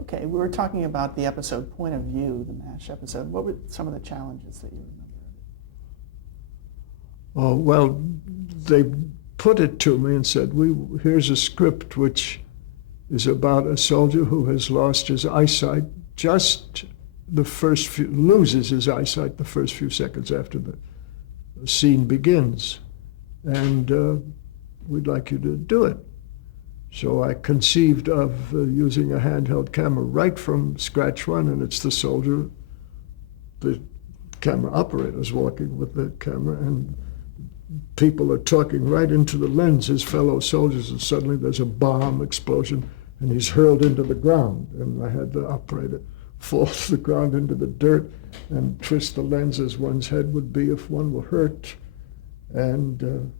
Okay, we were talking about the episode Point of View, the MASH episode. What were some of the challenges that you remember? Oh, well, they put it to me and said, here's a script which is about a soldier who has lost his eyesight loses his eyesight the first few seconds after the scene begins. And we'd like you to do it. So I conceived of using a handheld camera right from scratch one, and it's the soldier, the camera operator is walking with the camera, and people are talking right into the lens, his fellow soldiers, and suddenly there's a bomb explosion, and he's hurled into the ground. And I had the operator fall to the ground into the dirt and twist the lens as one's head would be if one were hurt. And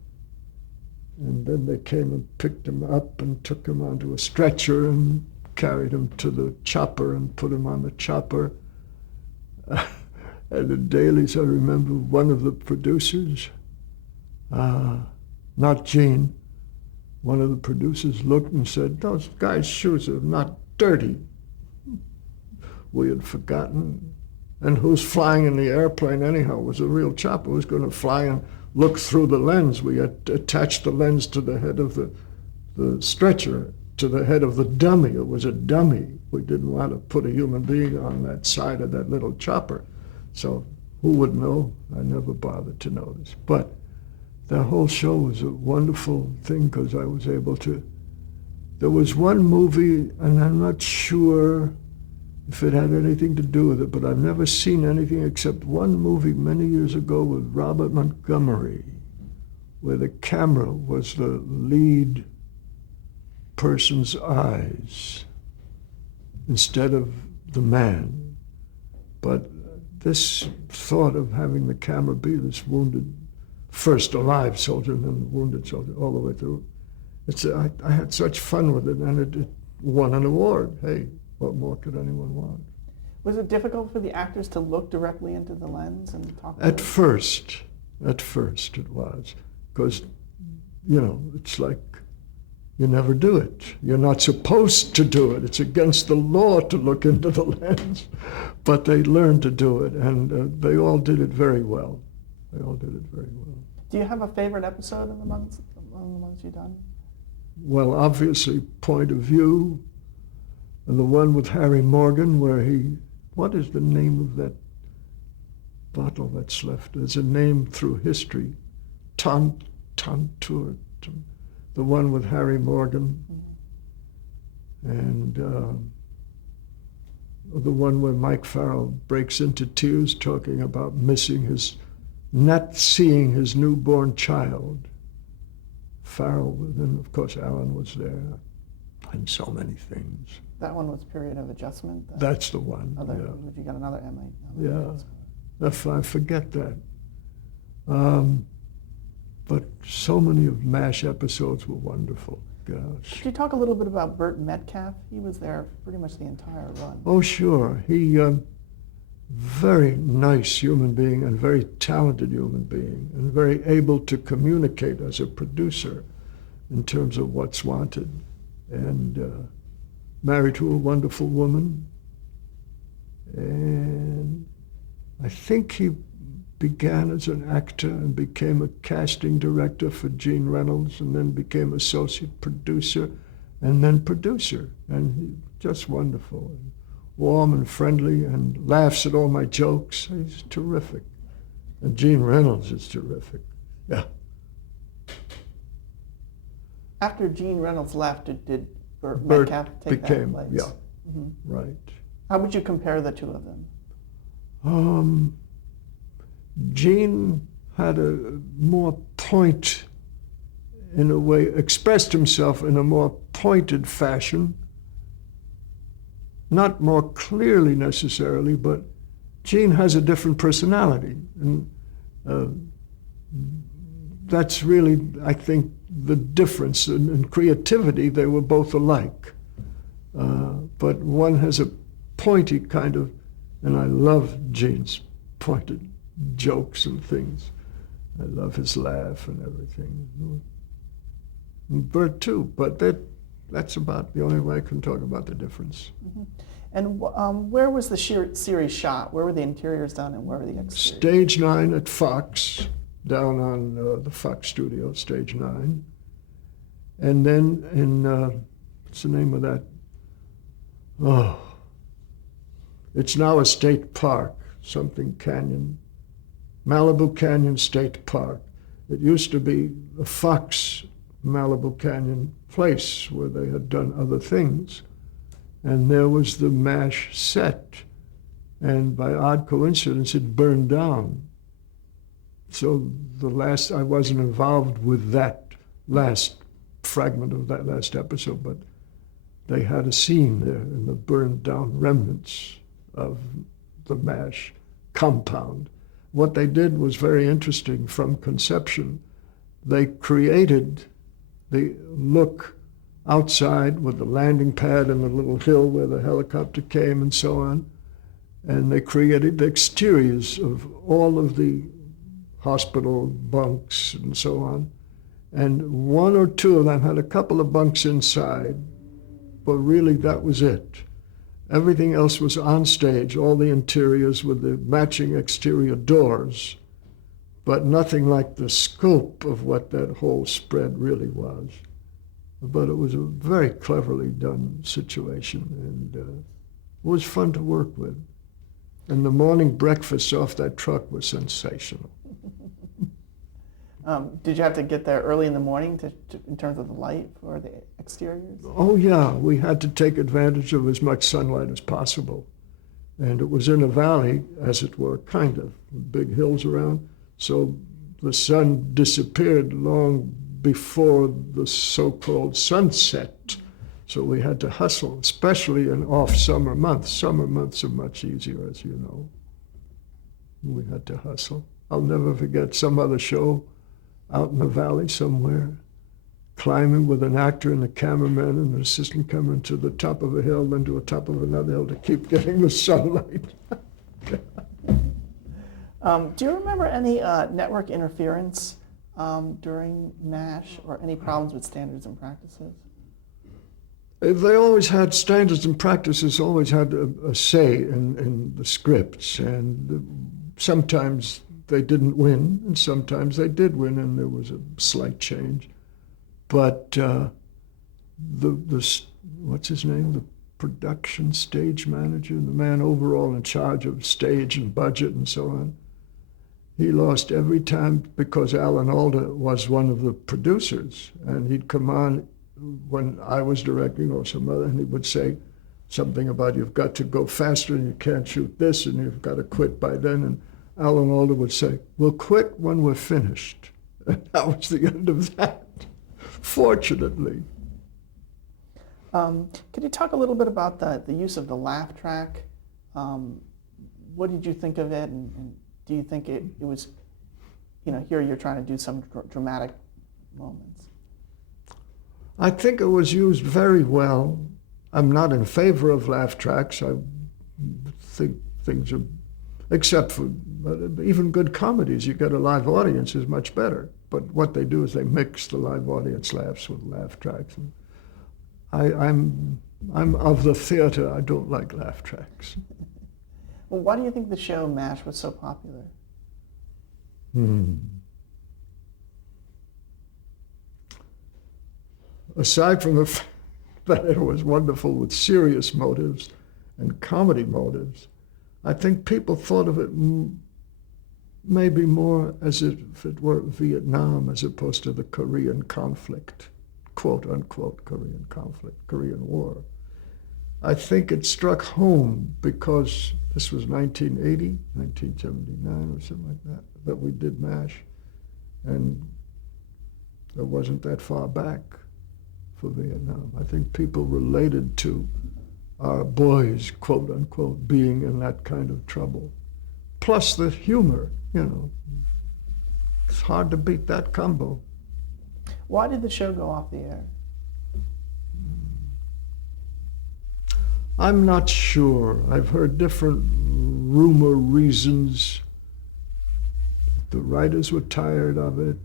then they came and picked him up and took him onto a stretcher and carried him to the chopper and put him on the chopper. At the dailies, I remember one of the producers, not Gene, one of the producers looked and said, "Those guys' shoes are not dirty." We had forgotten. And who's flying in the airplane anyhow? It was a real chopper. Who's going to fly and look through the lens? We had attached the lens to the head of the stretcher, to the head of the dummy. It was a dummy. We didn't want to put a human being on that side of that little chopper. So who would know? I never bothered to notice. But the whole show was a wonderful thing because I was able to. There was one movie, and I'm not sure if it had anything to do with it, but I've never seen anything except one movie many years ago with Robert Montgomery, where the camera was the lead person's eyes instead of the man. But this thought of having the camera be this wounded, first alive soldier and then the wounded soldier all the way through, I had such fun with it, and it won an award. Hey, what more could anyone want? Was it difficult for the actors to look directly into the lens and talk? At first it was, because, it's like you never do it. You're not supposed to do it. It's against the law to look into the lens. But they learned to do it, and they all did it very well. Do you have a favorite episode among the ones you've done? Well, obviously, Point of View, and the one with Harry Morgan where what is the name of that bottle that's left? There's a name through history. Tontour. The one with Harry Morgan. Mm-hmm. And the one where Mike Farrell breaks into tears talking about not seeing his newborn child. Farrell, then of course Alan was there, and so many things. That one was Period of Adjustment? That's the one, You got another Emmy? I forget that. But so many of MASH episodes were wonderful. Gosh. Could you talk a little bit about Burt Metcalf? He was there pretty much the entire run. Oh, sure. He, very nice human being and very talented human being and very able to communicate as a producer in terms of what's wanted. And married to a wonderful woman. And I think he began as an actor and became a casting director for Gene Reynolds, and then became associate producer and then producer. And he just wonderful, and warm and friendly, and laughs at all my jokes. He's terrific. And Gene Reynolds is terrific. Yeah. After Gene Reynolds left, did Burt Metcalf take that place? Yeah, mm-hmm. Right. How would you compare the two of them? Gene had a more point, in a way, expressed himself in a more pointed fashion. Not more clearly necessarily, but Gene has a different personality. And that's really, I think, the difference. In creativity, they were both alike. But one has a pointy kind of, and I love Gene's pointed jokes and things. I love his laugh and everything. And Burt too, but That's about the only way I can talk about the difference. Mhm. And where was the series shot? Where were the interiors done and where were the exteriors? Stage 9 at Fox, down on the Fox studio, Stage 9. And then in, what's the name of that? Oh, it's now a state park, something Canyon, Malibu Canyon State Park. It used to be the Fox Malibu Canyon place where they had done other things. And there was the MASH set. And by odd coincidence, it burned down. So I wasn't involved with that last fragment of that last episode, but they had a scene there in the burned down remnants of the MASH compound. What they did was very interesting from conception. They created the look outside with the landing pad and the little hill where the helicopter came and so on. And they created the exteriors of all of the hospital bunks and so on. And one or two of them had a couple of bunks inside, but really that was it. Everything else was on stage, all the interiors with the matching exterior doors, but nothing like the scope of what that whole spread really was. But it was a very cleverly done situation, and it was fun to work with. And the morning breakfast off that truck was sensational. Did you have to get there early in the morning in terms of the light for the exteriors? Oh yeah, we had to take advantage of as much sunlight as possible. And it was in a valley, as it were, kind of, with big hills around. So the sun disappeared long before the so-called sunset. So we had to hustle, especially in off-summer months. Summer months are much easier, as you know. We had to hustle. I'll never forget some other show out in the valley somewhere, climbing with an actor and a cameraman and an assistant cameraman to the top of a hill, then to the top of another hill to keep getting the sunlight. Do you remember any network interference during MASH or any problems with standards and practices? They always had standards and practices, always had a say in the scripts, and sometimes they didn't win, and sometimes they did win, and there was a slight change. But the what's his name? The production stage manager, the man overall in charge of stage and budget and so on. He lost every time because Alan Alda was one of the producers, and he'd come on when I was directing or some other, and he would say something about you've got to go faster and you can't shoot this and you've got to quit by then. And Alan Alda would say, we'll quit when we're finished. And that was the end of that, fortunately. Could you talk a little bit about the use of the laugh track? What did you think of it? And do you think it was, here you're trying to do some dramatic moments? I think it was used very well. I'm not in favor of laugh tracks. I think things are, except for even good comedies, you get a live audience is much better. But what they do is they mix the live audience laughs with laugh tracks. And I'm of the theater. I don't like laugh tracks. Well, why do you think the show MASH was so popular? Aside from the fact that it was wonderful with serious motives and comedy motives, I think people thought of it maybe more as if it were Vietnam as opposed to the Korean conflict, quote unquote Korean conflict, Korean War. I think it struck home because this was 1980, 1979 or something like that we did MASH, and it wasn't that far back for Vietnam. I think people related to our boys, quote unquote, being in that kind of trouble. Plus the humor, It's hard to beat that combo. Why did the show go off the air? I'm not sure. I've heard different rumor reasons. The writers were tired of it.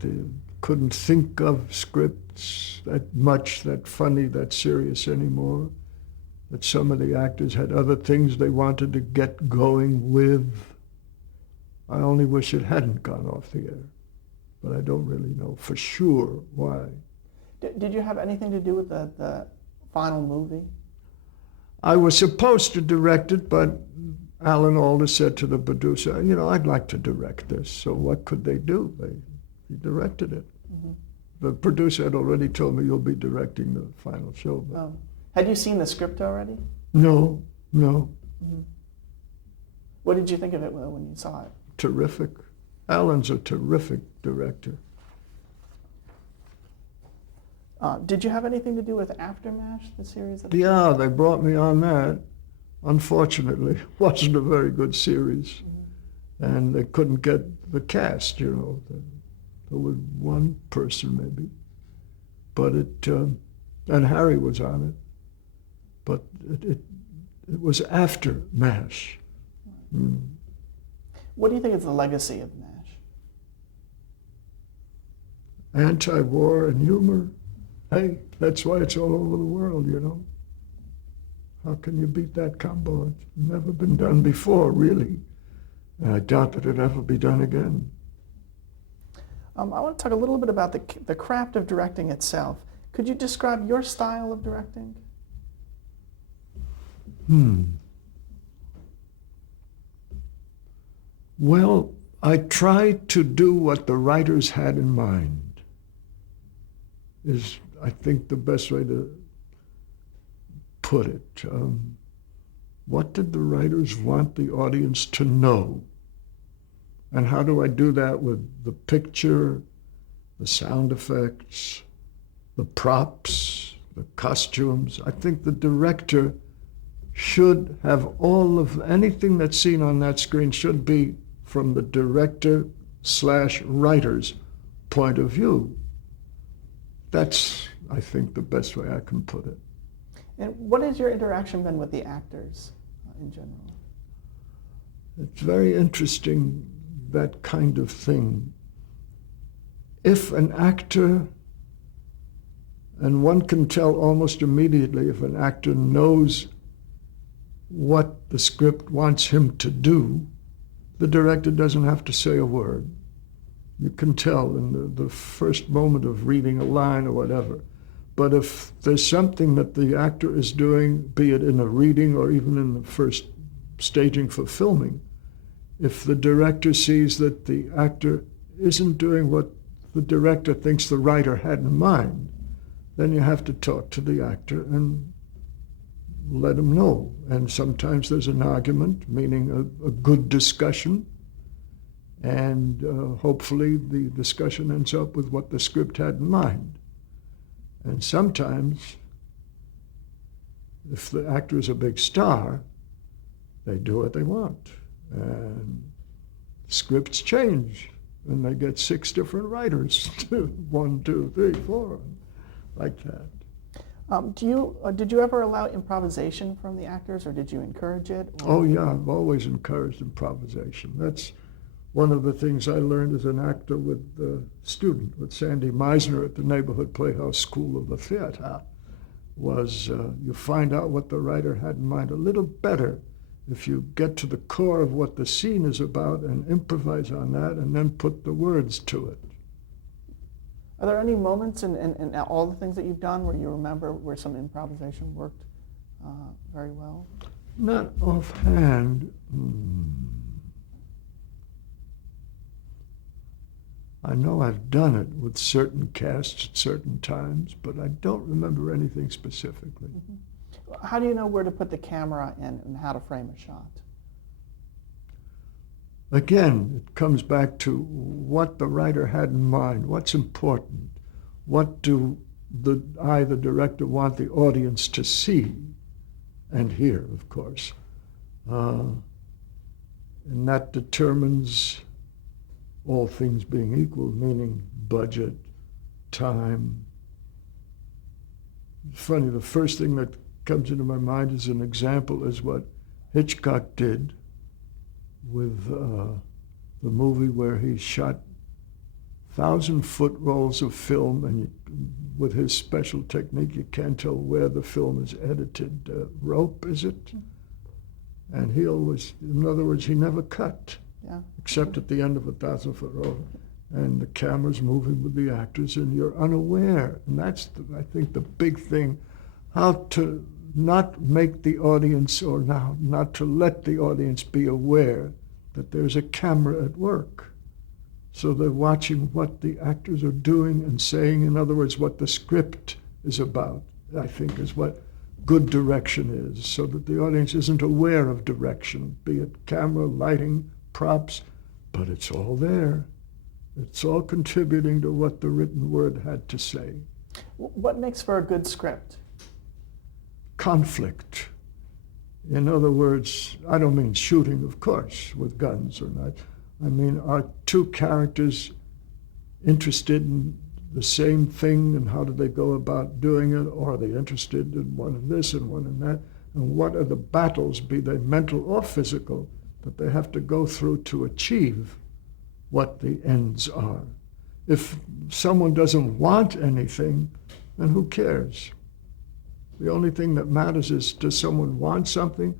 couldn't think of scripts that much, that funny, that serious anymore. That some of the actors had other things they wanted to get going with. I only wish it hadn't gone off the air, but I don't really know for sure why. Did you have anything to do with the final movie? I was supposed to direct it, but Alan Alda said to the producer, you know, I'd like to direct this. So what could they do? He directed it. Mm-hmm. The producer had already told me, you'll be directing the final show. But Oh. Had you seen the script already? no. Mm-hmm. What did you think of it when you saw it? Terrific. Alan's a terrific director. Did you have anything to do with Aftermath, the series? Yeah, they brought me on that. Unfortunately, it wasn't a very good series. Mm-hmm. And they couldn't get the cast, you know. There was one person maybe. But and Harry was on it. But it was after MASH. Mm. What do you think is the legacy of MASH? Anti-war and humor. Hey, that's why it's all over the world, you know. How can you beat that combo? It's never been done before, really. And I doubt that it'll ever be done again. I want to talk a little bit about the craft of directing itself. Could you describe your style of directing? Well, I tried to do what the writers had in mind, is, I think, the best way to put it. What did the writers want the audience to know? And how do I do that with the picture, the sound effects, the props, the costumes? I think the director should have all of anything that's seen on that screen should be from the director/writer's point of view. That's, I think, the best way I can put it. And what has your interaction been with the actors in general? It's very interesting, that kind of thing. If an actor, and one can tell almost immediately if an actor knows what the script wants him to do, the director doesn't have to say a word. You can tell in the first moment of reading a line or whatever. But if there's something that the actor is doing, be it in a reading or even in the first staging for filming, if the director sees that the actor isn't doing what the director thinks the writer had in mind, then you have to talk to the actor and let him know. And sometimes there's an argument, meaning a good discussion, and hopefully the discussion ends up with what the script had in mind. And sometimes, if the actor is a big star, they do what they want. And scripts change, and they get 6 different writers, 1, 2, 3, 4, like that. Did you ever allow improvisation from the actors, or did you encourage it? Oh yeah, I've always encouraged improvisation. That's one of the things I learned as an actor with a student, with Sandy Meisner at the Neighborhood Playhouse School of the Theater, was you find out what the writer had in mind a little better if you get to the core of what the scene is about and improvise on that and then put the words to it. Are there any moments in all the things that you've done where you remember where some improvisation worked very well? Not offhand. I know I've done it with certain casts at certain times, but I don't remember anything specifically. Mm-hmm. How do you know where to put the camera in and how to frame a shot? Again, it comes back to what the writer had in mind, what's important, what do the director, want the audience to see and hear, of course. And that determines, all things being equal, meaning budget, time. It's funny, the first thing that comes into my mind as an example is what Hitchcock did with the movie where he shot 1,000-foot rolls of film, and with his special technique, you can't tell where the film is edited. Rope, is it? And he always, in other words, he never cut, Yeah. except at the end of a 1,000-foot roll. And the camera's moving with the actors, and you're unaware. And that's, I think, the big thing, how to not make the audience, or not to let the audience be aware that there's a camera at work. So they're watching what the actors are doing and saying. In other words, what the script is about, I think, is what good direction is, so that the audience isn't aware of direction, be it camera, lighting, props, but it's all there. It's all contributing to what the written word had to say. What makes for a good script? Conflict. In other words, I don't mean shooting, of course, with guns or not. I mean, are two characters interested in the same thing, and how do they go about doing it? Or are they interested in one in this and one in that? And what are the battles, be they mental or physical, that they have to go through to achieve what the ends are? If someone doesn't want anything, then who cares? The only thing that matters is, does someone want something?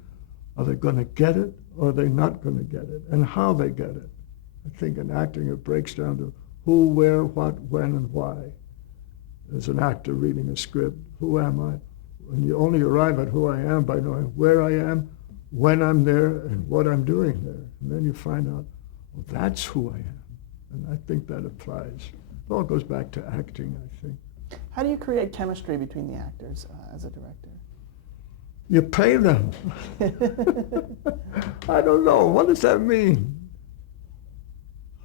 Are they going to get it, or are they not going to get it? And how they get it. I think in acting it breaks down to who, where, what, when, and why. As an actor reading a script, who am I? And you only arrive at who I am by knowing where I am, when I'm there, and what I'm doing there. And then you find out, well, that's who I am. And I think that applies. It all goes back to acting, I think. How do you create chemistry between the actors as a director? You pay them. I don't know. What does that mean?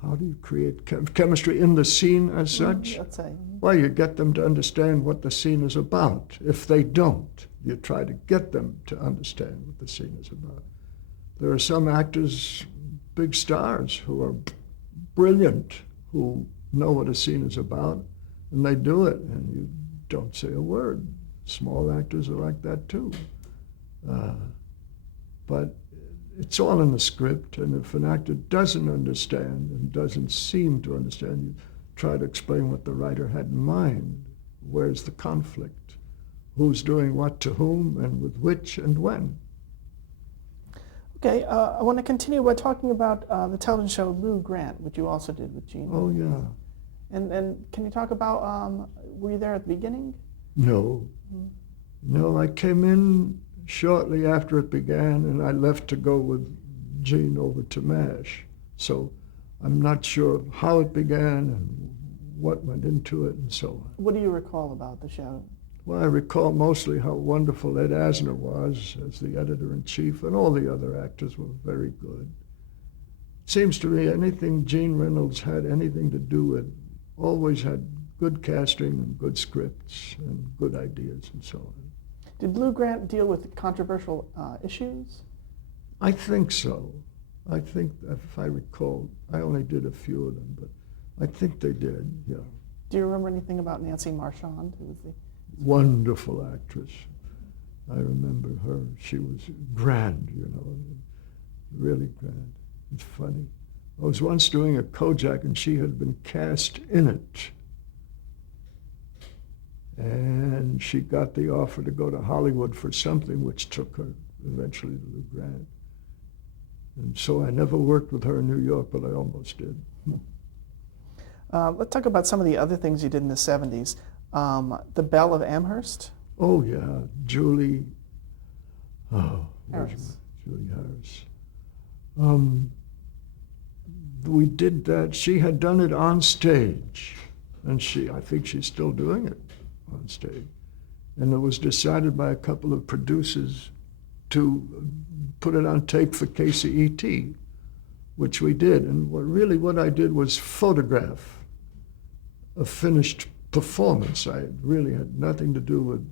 How do you create chemistry in the scene as such? Let's say. Well, you get them to understand what the scene is about. If they don't, you try to get them to understand what the scene is about. There are some actors, big stars, who are brilliant, who know what a scene is about, and they do it, and you don't say a word. Small actors are like that too. But it's all in the script, and if an actor doesn't understand and doesn't seem to understand, you try to explain what the writer had in mind. Where's the conflict? Who's doing what to whom, and with which, and when? Okay, I want to continue by talking about the television show Lou Grant, which you also did with Gene. Oh, yeah. And can you talk about, were you there at the beginning? No. No, I came in shortly after it began, and I left to go with Gene over to MASH. So I'm not sure how it began and what went into it and so on. What do you recall about the show? Well, I recall mostly how wonderful Ed Asner was as the editor-in-chief, and all the other actors were very good. It seems to me anything Gene Reynolds had anything to do with always had good casting and good scripts and good ideas and so on. Did Lou Grant deal with controversial issues? I think so. I think, if I recall, I only did a few of them, but I think they did, yeah. Do you remember anything about Nancy Marchand, who was the... Wonderful actress. I remember her. She was grand, you know, really grand. It's funny. I was once doing a Kojak, and she had been cast in it. And she got the offer to go to Hollywood for something, which took her eventually to Lou Grant. And so I never worked with her in New York, but I almost did. Let's talk about some of the other things you did in the 70s. The Belle of Amherst? Oh, yeah. Julie. Oh, Harris. Julie Harris. We did that. She had done it on stage, and I think she's still doing it on stage. And it was decided by a couple of producers to put it on tape for KCET, which we did. And what I did was photograph a finished performance. I really had nothing to do with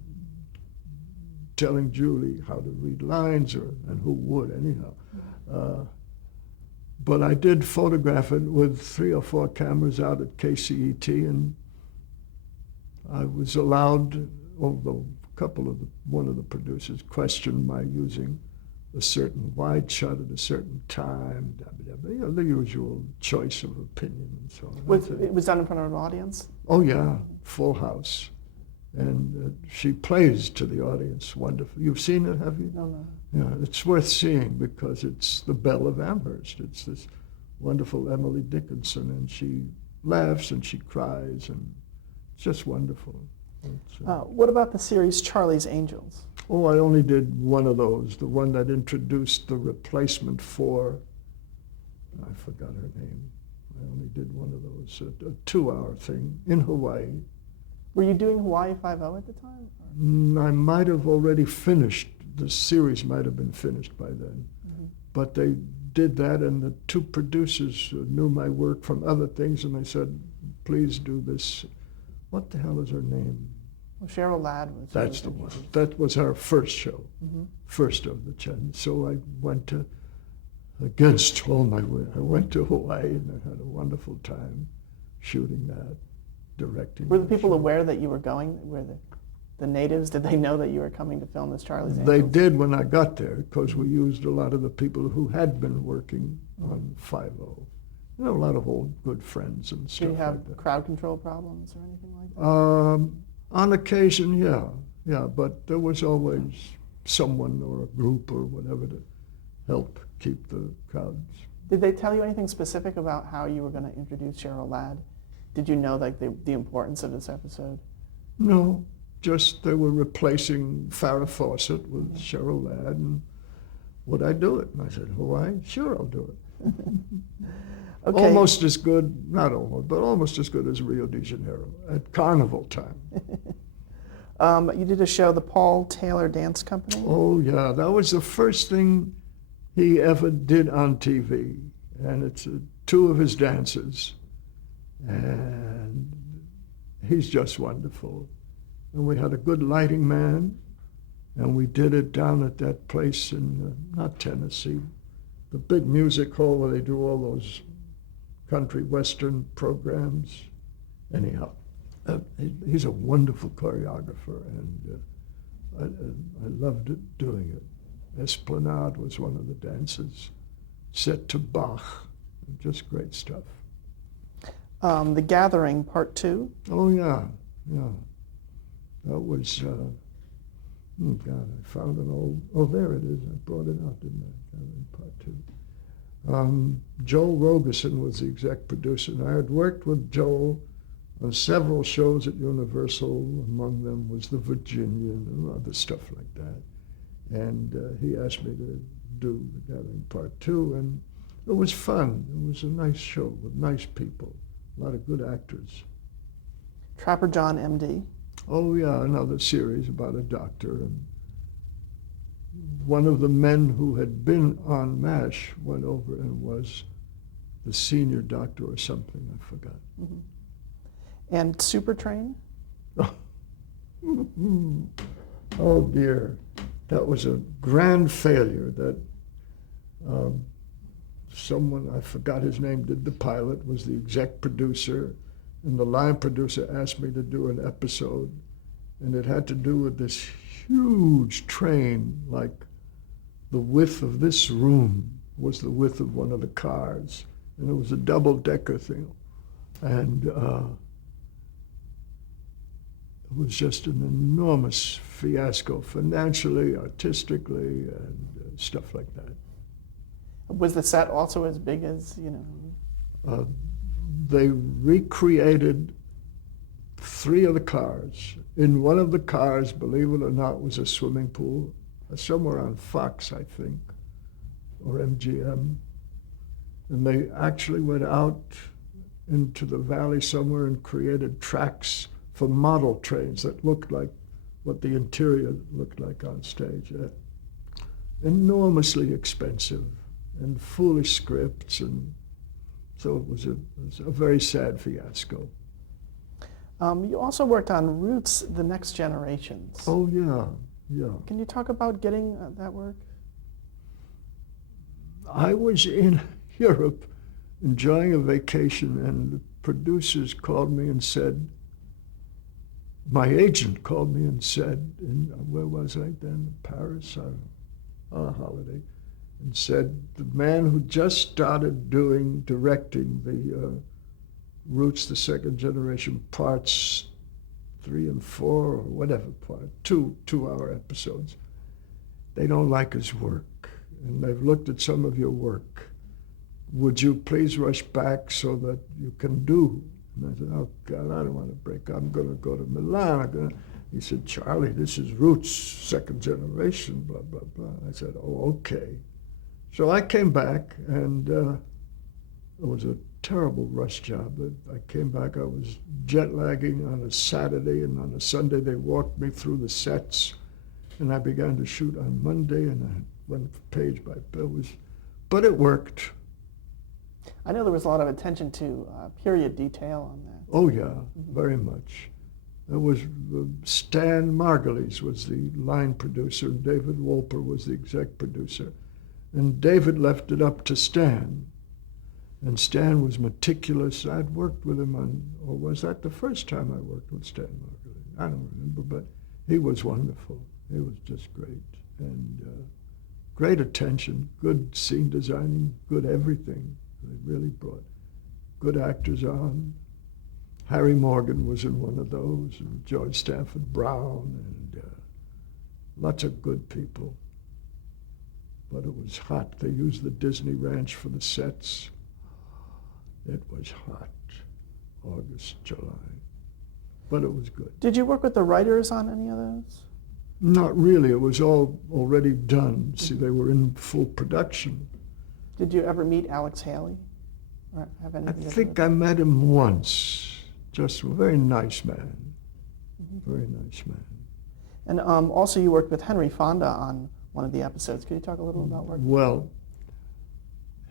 telling Julie how to read lines, and who would anyhow. But I did photograph it with 3 or 4 cameras out at KCET, and I was allowed, although one of the producers questioned my using a certain wide shot at a certain time, the usual choice of opinion and so on. It was done in front of an audience? Oh yeah, full house. And she plays to the audience wonderful. You've seen it, have you? No. Yeah, it's worth seeing because it's the Belle of Amherst. It's this wonderful Emily Dickinson, and she laughs and she cries, and it's just wonderful. What about the series Charlie's Angels? Oh, I only did one of those, the one that introduced the replacement for, I forgot her name. I only did one of those, a 2-hour thing in Hawaii. Were you doing Hawaii Five-0 at the time? I might have already finished. The series might have been finished by then. Mm-hmm. But they did that, and the two producers knew my work from other things, and they said, please do this. What the hell is her name? Well, Cheryl Ladd was. That's the one. That was our first show, Mm-hmm. first of the 10. So I went to, against all my will, I went to Hawaii, and I had a wonderful time shooting that, directing. Were the that people show. aware that you were going? Were the natives, did they know that you were coming to film this Charlie's Angels? They did when I got there, because we used a lot of the people who had been working on 5-0. You know, a lot of old good friends and stuff Did you have like that. crowd control problems or anything like that? On occasion, yeah, but there was always someone or a group or whatever to help keep the crowds. Did they tell you anything specific about how you were going to introduce Cheryl Ladd? Did you know like the importance of this episode? No, just they were replacing Farrah Fawcett with Cheryl Ladd, and would I do it? And I said, Hawaii? Sure, I'll do it. Okay. Almost as good, not almost, but almost as good as Rio de Janeiro at carnival time. You did a show, the Paul Taylor Dance Company. Oh yeah, that was the first thing he ever did on TV, and it's two of his dances, and he's just wonderful. And we had a good lighting man, and we did it down at that place in, not Tennessee, the big music hall where they do all those country western programs. Anyhow, he's a wonderful choreographer, and I loved doing it. Esplanade was one of the dances, set to Bach, just great stuff. The Gathering, Part 2. Oh yeah. That was, God, I found an old, oh there it is, I brought it out, didn't I? Gathering Part 2. Joel Robeson was the exec producer, and I had worked with Joel on several shows at Universal. Among them was The Virginian and other stuff like that. And he asked me to do The Gathering Part 2, and it was fun. It was a nice show with nice people, a lot of good actors. Trapper John, M.D. Oh yeah, another series about a doctor, and one of the men who had been on MASH went over and was the senior doctor or something, I forgot. Mm-hmm. And Super Train. Oh dear, that was a grand failure. That someone, I forgot his name, did the pilot, was the exec producer, and the line producer asked me to do an episode, and it had to do with this huge train, like the width of this room was the width of one of the cars, and it was a double-decker thing, and it was just an enormous fiasco financially, artistically, and stuff like that. Was the set also as big as, They recreated 3 of the cars. In one of the cars, believe it or not, was a swimming pool, somewhere on Fox, I think, or MGM. And they actually went out into the valley somewhere and created tracks for model trains that looked like what the interior looked like on stage. Enormously expensive and foolish scripts, and so it was a very sad fiasco. You also worked on Roots, The Next Generations. Oh yeah. Can you talk about getting that work? I was in Europe enjoying a vacation, and the producers called me and said, my agent called me and said, where was I then? Paris? on a holiday, and said the man who just started directing the Roots, the second generation, parts 3 and 4, or whatever part, 2-hour episodes, they don't like his work, and they've looked at some of your work. Would you please rush back so that you can do? And I said, oh God, I don't want to break up. I'm going to go to Milan. He said, Charlie, this is Roots, second generation, blah, blah, blah. I said, oh, okay. So I came back, and it was a terrible rush job. I came back, I was jet lagging on a Saturday, and on a Sunday they walked me through the sets, and I began to shoot on Monday, and I went page by page. But it worked. I know there was a lot of attention to period detail on that. Oh yeah, very much. It was Stan Margulies was the line producer, and David Wolper was the exec producer. And David left it up to Stan. And Stan was meticulous. I'd worked with him on, or was that the first time I worked with Stan Margulies? I don't remember, but he was wonderful. He was just great. And great attention, good scene designing, good everything. They really brought good actors on. Harry Morgan was in one of those, and George Stanford Brown, and lots of good people. But it was hot. They used the Disney Ranch for the sets. It was hot, August, July. But it was good. Did you work with the writers on any of those? Not really. It was all already done. See, they were in full production. Did you ever meet Alex Haley? Or have any I think I met him once. Just a very nice man. Very nice man. And also you worked with Henry Fonda on one of the episodes. Could you talk a little about work? Well,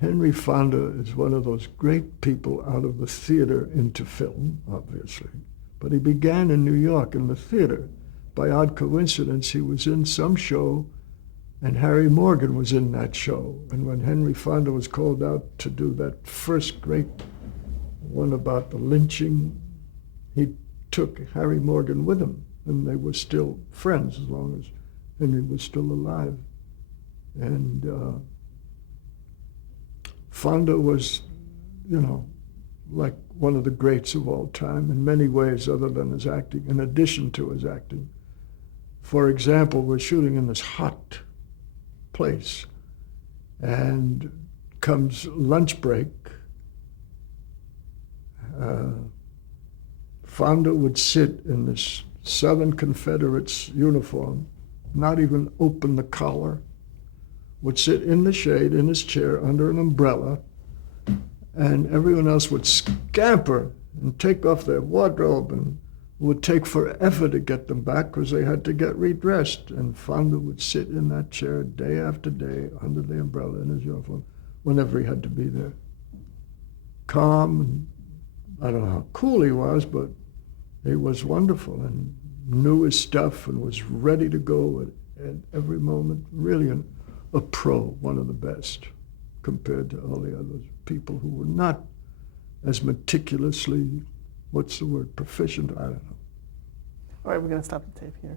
Henry Fonda is one of those great people out of the theater into film, obviously. But he began in New York in the theater. By odd coincidence, he was in some show, and Harry Morgan was in that show. And when Henry Fonda was called out to do that first great one about the lynching, he took Harry Morgan with him, and they were still friends as long as Henry was still alive. And Fonda was, you know, like one of the greats of all time in many ways other than his acting, in addition to his acting. For example, we're shooting in this hot place, and comes lunch break. Fonda would sit in this Southern Confederates uniform, not even open the collar, would sit in the shade in his chair under an umbrella, and everyone else would scamper and take off their wardrobe, and it would take forever to get them back because they had to get redressed. And Fonda would sit in that chair day after day under the umbrella in his uniform whenever he had to be there. Calm, and I don't know how cool he was, but he was wonderful and knew his stuff and was ready to go at every moment. Really a pro, one of the best, compared to all the other people who were not as meticulously, what's the word, proficient? I don't know. All right, we're going to stop the tape here.